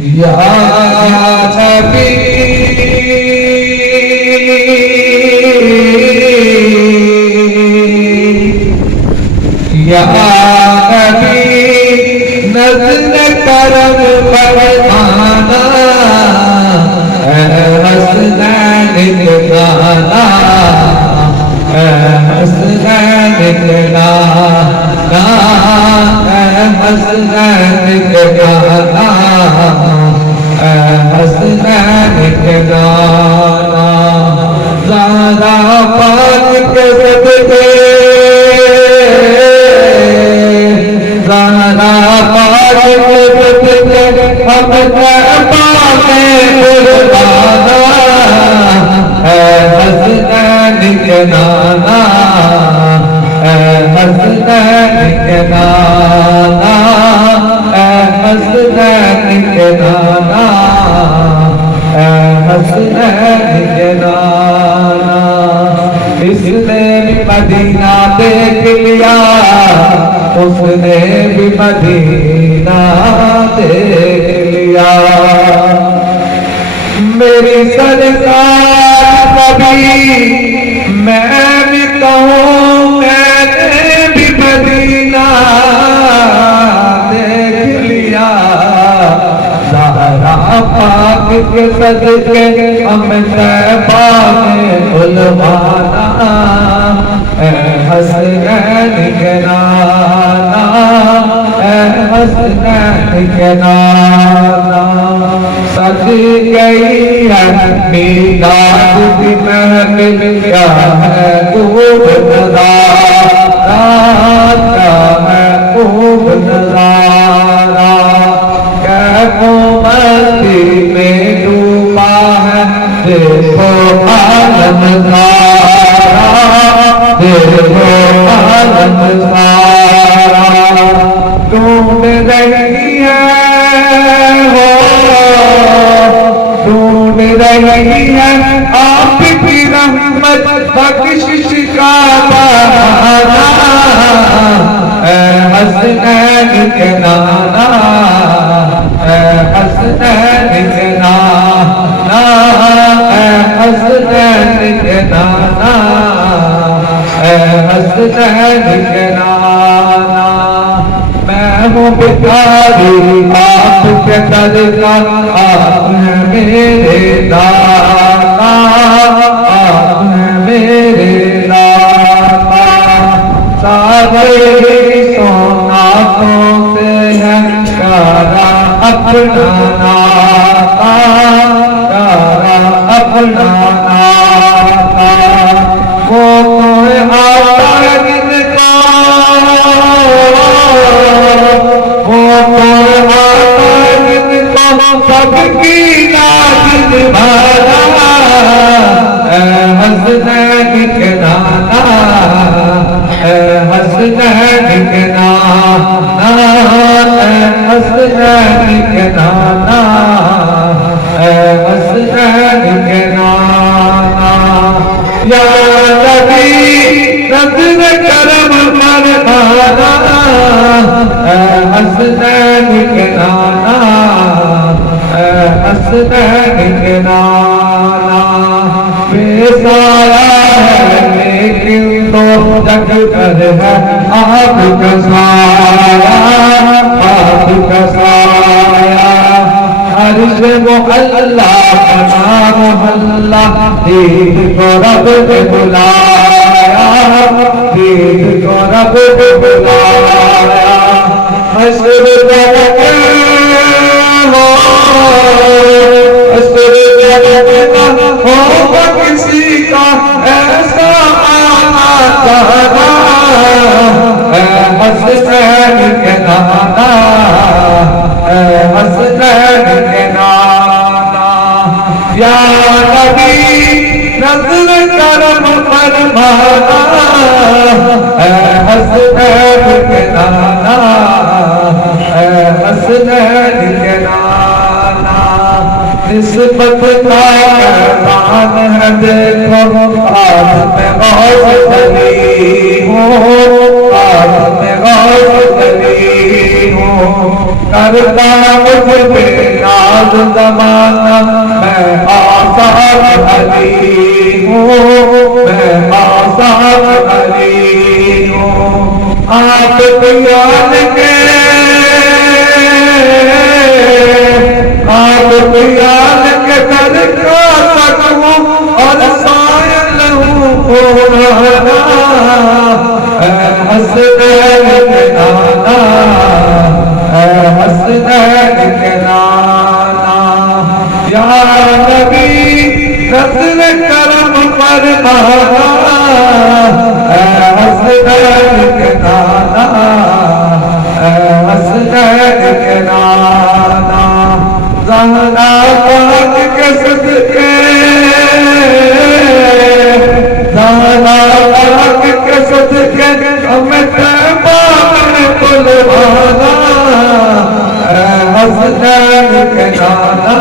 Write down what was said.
یا نبی یا نبی نزل کرم فرمانا اے حسنین کے نانا اے حسنین کے نانا اے حسنین کے نانا اے حسنین کے نانا زہرا پاک کے صدقے زہرا پاک کے صدقے ہم کعبہ میں قربانا اے حسنین کے نانا اے حسنین کے نانا اے حسنین کے نانا اے حسنین کے نانا اس نے بھی مدینہ دیکھ لیا اس نے بھی مدینہ دیکھ لیا میری سرکار کبھی میں بھی کہوں میں نے بھی مدینہ دیکھ لیا زہرا پاک کے صدقے ہم طیبہ میں بلوانا اے حسنین کے نانا اے حسنین کے نانا سج گئی ہے میلاد کی محفل کیا ہے خوب نظارہ کیا ہے خوب نظارہ کیفوں مستی میں ڈوبا ہے دیکھو عالم سارا دیکھو عالم سارا ڈھونڈ رہی ہے ڈھونڈ رہی ہے آپ کی رحمت بخشش کا بہانہ اے حسنین کے نانا اے حسنین کے نانا اے حسنین کے نانا اے حسنین کے نانا میں ہوں بھکاری آپ کے در کا آپ ہیں میرے داتا آپ ہیں میرے داتا سارے سوناتوں سے ہے پیارا اپنا ناتا پیارا اپنا ناتا وہ کوئی آتا ہے جن کو وہ کوئی آتا ہے جن کو سب کی لاج نبھانا اے حسنین کے نانا اے حسنین کے نانا اے حسنین کے نانا اے حسنین کے نانا یا نبی نظر کرم فرمانا اے حسنین کے نانا اے حسنین کے نانا بے سایہ ہے لیکن تو جگ کر ہے آپ کا سایہ آپ کا سایہ عرش معلا بنا محلہ دید کو رب نے بلایا دید کو رب نے بلایا حشر جگہ ہو حشر جگہ ہوگا کسی کا ایسا آنا جانا اے حسنین کے نانا اے حسنین کے نانا یا نبی نظر کرم فرمانا اے حسنین کے نانا اے حسنین کے نانا نسبت کا احسان ہے دیکھو آج میں غوث علی ہوں آج میں غوث علی ہوں کرتا مجھ پہ آباد زمانہ میں آثار علی ہوں، میں آثار علی ہوں، آپ بیان کے آپ بیان کے در کا سکوں اور سائل ہوں پورانا، اے حسنین کے نانا، اے حسنین کے نانا، یا نبی نظر کرم فرمانا، اے حسنین کے نانا، اے حسنین کے نانا، زہرا پاک کے صدقے، زہرا پاک کے صدقے ہمیں طیبہ میں بلوانا، اے حسنین کے نانا،